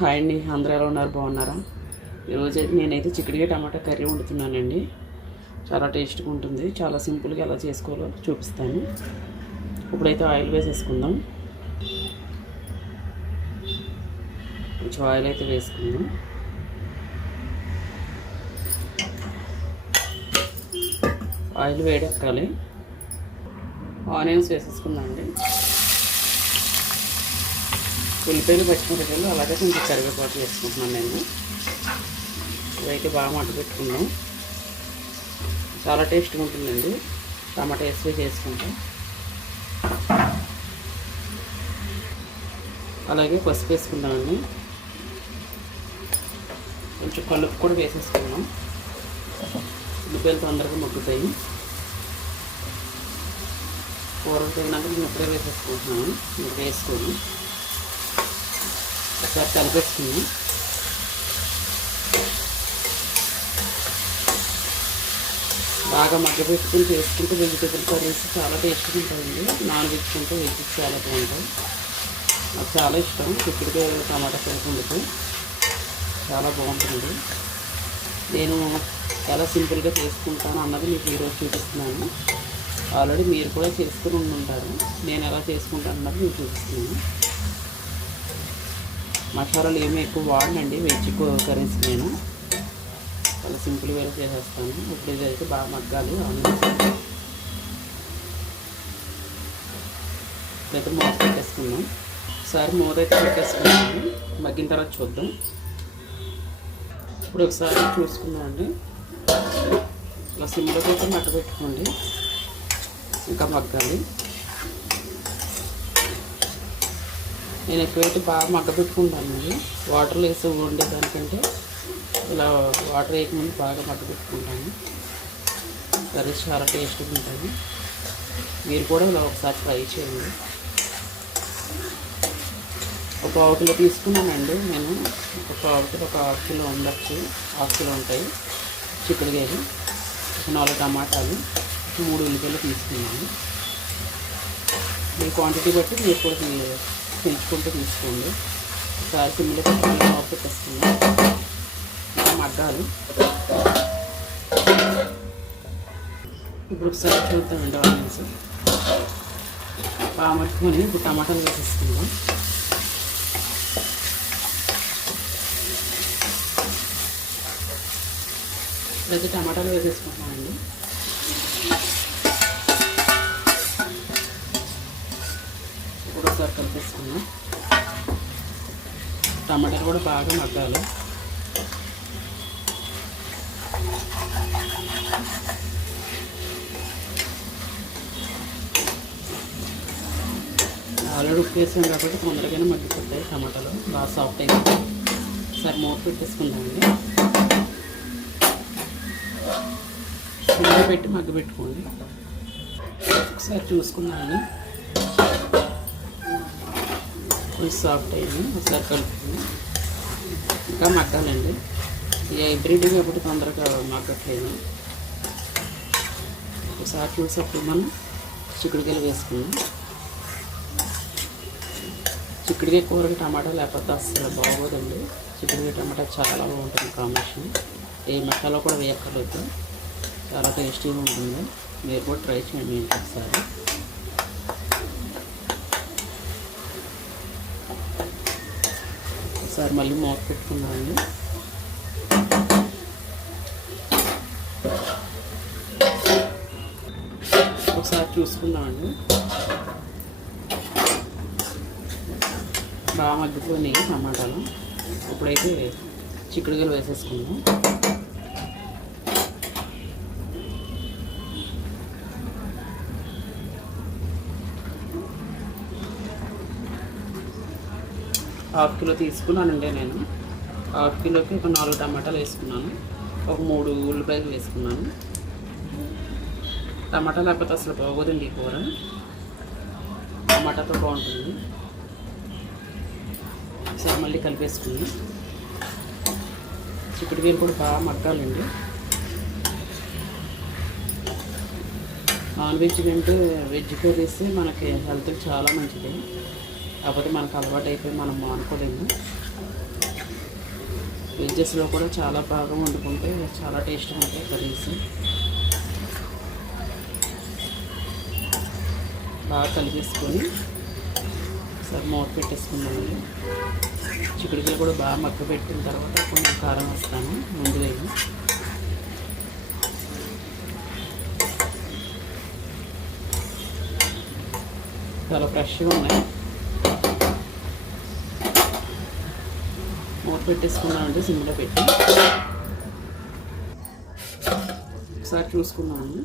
Hi అండి, అందరూ ఎలా ఉన్నారు? బాగున్నారా? ఈరోజు నేనైతే చిక్కుడుకాయ టమాటా కర్రీ వండుతున్నానండి. చాలా టేస్ట్గా ఉంటుంది. చాలా సింపుల్గా ఎలా చేసుకోవాలో చూపిస్తాను. ఇప్పుడైతే ఆయిల్ వేసేసుకుందాం. కొంచెం ఆయిల్ అయితే వేసుకుందాం. ఆయిల్ వేడెక్కాలి. ఆనియన్స్ వేసేసుకుందాం అండి. ఉల్లిపాయలు, పచ్చిమిరపకాయలు, అలాగే కొంచెం కరివేపాకు వేసుకుంటున్నాను నేను. ఇవైతే బాగా మట్ట పెట్టుకుందాం. చాలా టేస్ట్గా ఉంటుందండి టమాటా వేసి చేసుకుంటాం. అలాగే పసుపు వేసుకుందామండి. కొంచెం కలుపు కూడా వేసేసుకుందాం. ఉల్లిపాయలు తొందరగా మగ్గుతాయి. కూరలు తిన్నాక నేను ఇప్పుడే వేసేసుకుంటున్నాను. మీరు వేసుకొని ఒకసారి కలిపేసుకుని బాగా మగ్గబెట్టుకుని చేసుకుంటే వెజిటేబుల్ కర్రీస్ చాలా టేస్ట్గా ఉంటాయండి. నాన్ వెజ్ కంటే వెజ్ చాలా బాగుంటాయి. నాకు చాలా ఇష్టం చిక్కుడుకాయ టమాటా కర్రీ వండితే చాలా బాగుంటుంది. నేను ఎలా సింపుల్గా చేసుకుంటాను అన్నది మీకు ఈరోజు చూపిస్తున్నాను. ఆల్రెడీ మీరు కూడా చేసుకుని ఉంటారు. నేను ఎలా చేసుకుంటాను అన్నది మీకు చూపిస్తున్నాను. మసాలాలు ఏమీ ఎక్కువ వాడనండి వెజ్ కర్రీస్. నేను చాలా సింపుల్గా చేసేస్తాను. ఇప్పుడు ఇదైతే బాగా మగ్గాలి. అయితే మూత పెట్టేసుకుందాం. ఒకసారి మూత అయితే పెట్టేసుకున్నాము. మగ్గిన తర్వాత చూద్దాం. ఇప్పుడు ఒకసారి చూసుకుందాం అండి. ఇలా సిమ్లో అయితే మగ్గ పెట్టుకోండి. ఇంకా మగ్గాలి. నేను ఎక్కువైతే బాగా మగ్గపెట్టుకుంటానండి. వాటర్లో వేసి వండేదానికంటే ఇలా వాటర్ వేయకముందు బాగా మగ్గపెట్టుకుంటాను. కర్రీస్ చాలా టేస్ట్గా ఉంటుంది. మీరు కూడా ఇలా ఒకసారి ట్రై చేయండి. ఒక పావు కిలో తీసుకున్నానండి నేను. ఒక పావు కిలో, ఒక హాఫ్ కిలో ఉండొచ్చు. హాఫ్ కిలో ఉంటాయి చిక్కుడుకాయలు. 4 టమాటాలు, 3 ఉల్లిపాయలు తీసుకున్నాను. మీ క్వాంటిటీ బట్టి మీరు కూడా పెంచుకుంటూ తీసుకోండి. ఒకసారి సిమ్లో పెట్టుకుని ఆఫ్ పెట్టేసుకుందాం. ఇంకా మగ్గాలి. ఇప్పుడు ఒకసారి చూద్దామండి. ఆనియన్స్ బాగా మట్టుకొని ఇప్పుడు టమాటాలు వేసేసుకుందాం. ఇప్పుడైతే టమాటాలు వేసేసుకుంటామండి. ఇప్పుడు ఒకసారి కలిపేసుకున్నాం. టమాటాలు కూడా బాగా మగ్గాలి. ఆల్రెడీ ఉప్పు వేసాం కాబట్టి తొందరగానే మగ్గిపోతాయి. టమాటాలు బాగా సాఫ్ట్ అయిపోతాయి. ఒకసారి మూత పెట్టేసుకుందామండి. సిమ్లో పెట్టి మగ్గబెట్టుకోండి. ఒకసారి చూసుకున్నాను. కొంచెం సాఫ్ట్ అయ్యింది. ఒకసారి కలుపుతుంది. ఇంకా మగ్గాలండి. ఇక హైబ్రిడ్ కాబట్టి తొందరగా మగ్గట్లేదు. ఒకసారి చూసేప్పుడు మనం చిక్కుడుకాయలు వేసుకుందాం. చిక్కుడుకాయ కూరకి టమాటా లేకపోతే అస్సలు బాగోదండి. చిక్కుడుకాయ టమాటా చాలా బాగుంటుంది కాంబినేషన్. ఏ మసాలా కూడా వేయక్కర్లేదు. చాలా టేస్టీగా ఉంటుంది. మీరు కూడా ట్రై చేయండి ఒకసారి. ఒకసారి మళ్ళీ మూత పెట్టుకున్నామండి. ఒకసారి చూసుకుందామండి. బాగా మగ్గిపోయినాయి టమాటాలు. ఇప్పుడైతే చిక్కుడుకాయలు వేసేసుకుందాం. హాఫ్ కిలో తీసుకున్నానండి నేను. హాఫ్ కిలోకి ఒక 4 టమాటాలు వేసుకున్నాను. ఒక 3 ఉల్లిపాయలు వేసుకున్నాను. టమాటా లేకపోతే అసలు బాగోదండి ఈ కూర. టమాటాతో బాగుంటుంది. ఒకసారి మళ్ళీ కలిపేసుకుని చిక్కుడుకాయలు కూడా బాగా మగ్గాలండి. నాన్ వెజ్ కంటే వెజ్ కర్రీస్ మనకి హెల్త్కి చాలా మంచిది. కాకపోతే మనకు అలవాటు అయిపోయి మనం మానుకోలేము. వెజ్జెస్లో కూడా చాలా బాగా వండుకుంటే చాలా టేస్ట్గా ఉంటాయి కర్రీస్. బాగా కలిపేసుకొని ఒకసారి మూత పెట్టేసుకున్నామండి. చిక్కుడుకాయలు కూడా బాగా మగ్గ పెట్టిన తర్వాత కొంచెం కారం వేస్తాను ముందుగా. చాలా ఫ్రెష్గా ఉన్నాయి. మూత పెట్టేసుకున్నామండి సిమ్లో పెట్టి. ఒకసారి చూసుకున్నాము.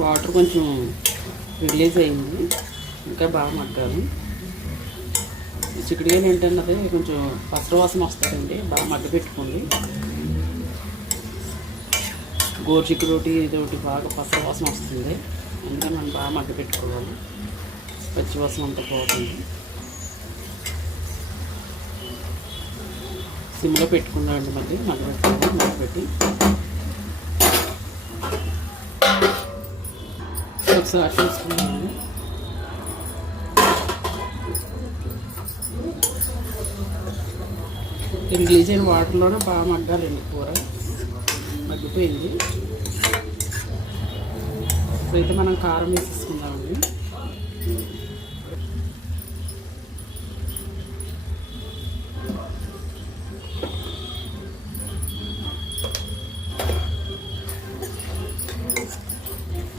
వాటర్ కొంచెం రిలీజ్ అయింది, ఇంకా బాగా మగ్గాలి. చిక్కుడుకాయలు ఏంటన్నది కొంచెం పసరు వాసన వస్తుందండి, బాగా మగ్గ పెట్టుకోండి. గోరుచిక్కుడుటి ఇదొకటి బాగా పసరు వాసన వస్తుంది, అందుకని మనం బాగా మగ్గ పెట్టుకోవాలి. పచ్చి వాసన అంతా పోతుంది. సిమ్లో పెట్టుకుందామండి, మళ్ళీ మగ్గ పెట్టుకోవాలి. మగ్గ పెట్టి ఒకసారి చూసుకున్నాము. రిలీజ్ అయిన వాటర్లోనే బాగా మగ్గాలండి. కూర మగ్గిపోయింది. ఇప్పుడైతే మనం కారం వేసేసుకుందామండి.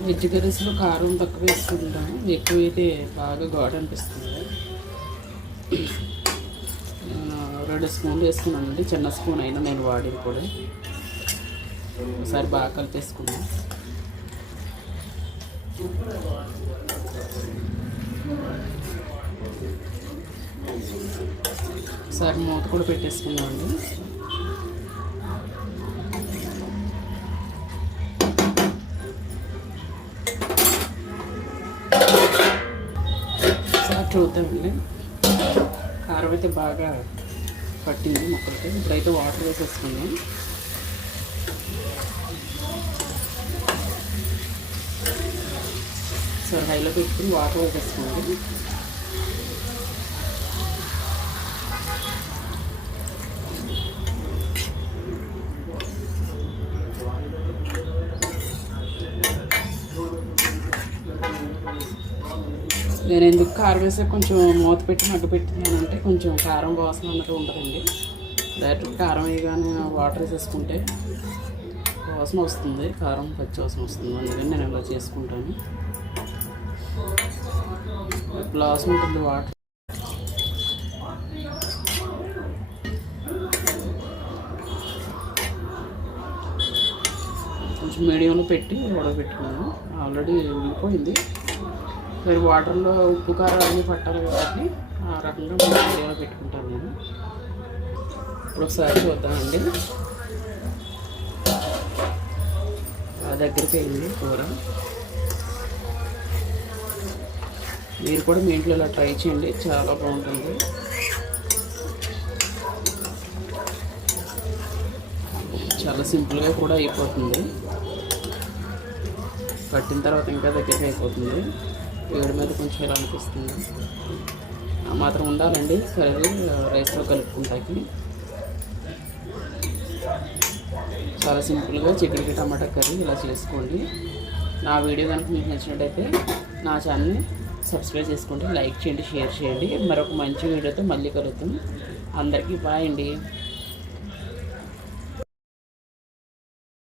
వెజ్ కర్రీస్లో కారం తక్కువ వేసుకుంటాము, ఎక్కువైతే బాగా ఘాటు అనిపిస్తుంది. 2 స్పూన్లు వేసుకున్నానండి, చిన్న స్పూన్ అయినా నేను వాడింది కూడా. ఒకసారి బాగా కలిపేసుకున్నాను. ఒకసారి మూత కూడా పెట్టేసుకున్నామండి. చూద్దామండి. కారం అయితే బాగా పట్టింది ముక్కలకి. ఇప్పుడైతే వాటర్ వేసేసుకుందాం. సరే హైలో పెట్టుకుని వాటర్ వేసేసుకోండి. నేను ఎందుకు కారం వేసే కొంచెం మూత పెట్టి మగ్గ పెట్టినానంటే కొంచెం కారం వాసన అన్నట్టు ఉంటుందండి. డైరెక్ట్ కారం వేయగానే వాటర్ వేసేసుకుంటే వాసన వస్తుంది, కారం పచ్చి వాసన వస్తుంది. అందుకని నేను ఇలా చేసుకుంటాను. గ్లాస్ ఉంటుంది వాటర్. కొంచెం మీడియంలో పెట్టి ఉడకబెట్టుకున్నాను. ఆల్రెడీ ఉడికిపోయింది. మరి వాటర్లో ఉప్పు కారం అన్నీ పట్టాలి కాబట్టి ఆ రకంగా మీడియంలో పెట్టుకుంటాను నేను. ఇప్పుడు ఒకసారి చూద్దామండి. దగ్గరికి అయింది కూర. మీరు కూడా మీ ఇంట్లో ఇలా ట్రై చేయండి, చాలా బాగుంటుంది. చాలా సింపుల్గా కూడా అయిపోతుంది. పట్టిన తర్వాత ఇంకా దగ్గరికి అయిపోతుంది. వేడి మీద కొంచెం ఇలా అనిపిస్తుంది. ఆ మాత్రం ఉండాలండి కర్రీ రైస్లో కలుపుకుంటాకి. చాలా సింపుల్గా చికెన్కి టమాటా కర్రీ ఇలా చేసుకోండి. నా వీడియో కనుక మీకు నచ్చినట్టయితే నా ఛానల్ని సబ్స్క్రైబ్ చేసుకోండి, లైక్ చేయండి, షేర్ చేయండి. మరొక మంచి వీడియోతో మళ్ళీ కలుద్దాం. అందరికీ బాయ్ అండి.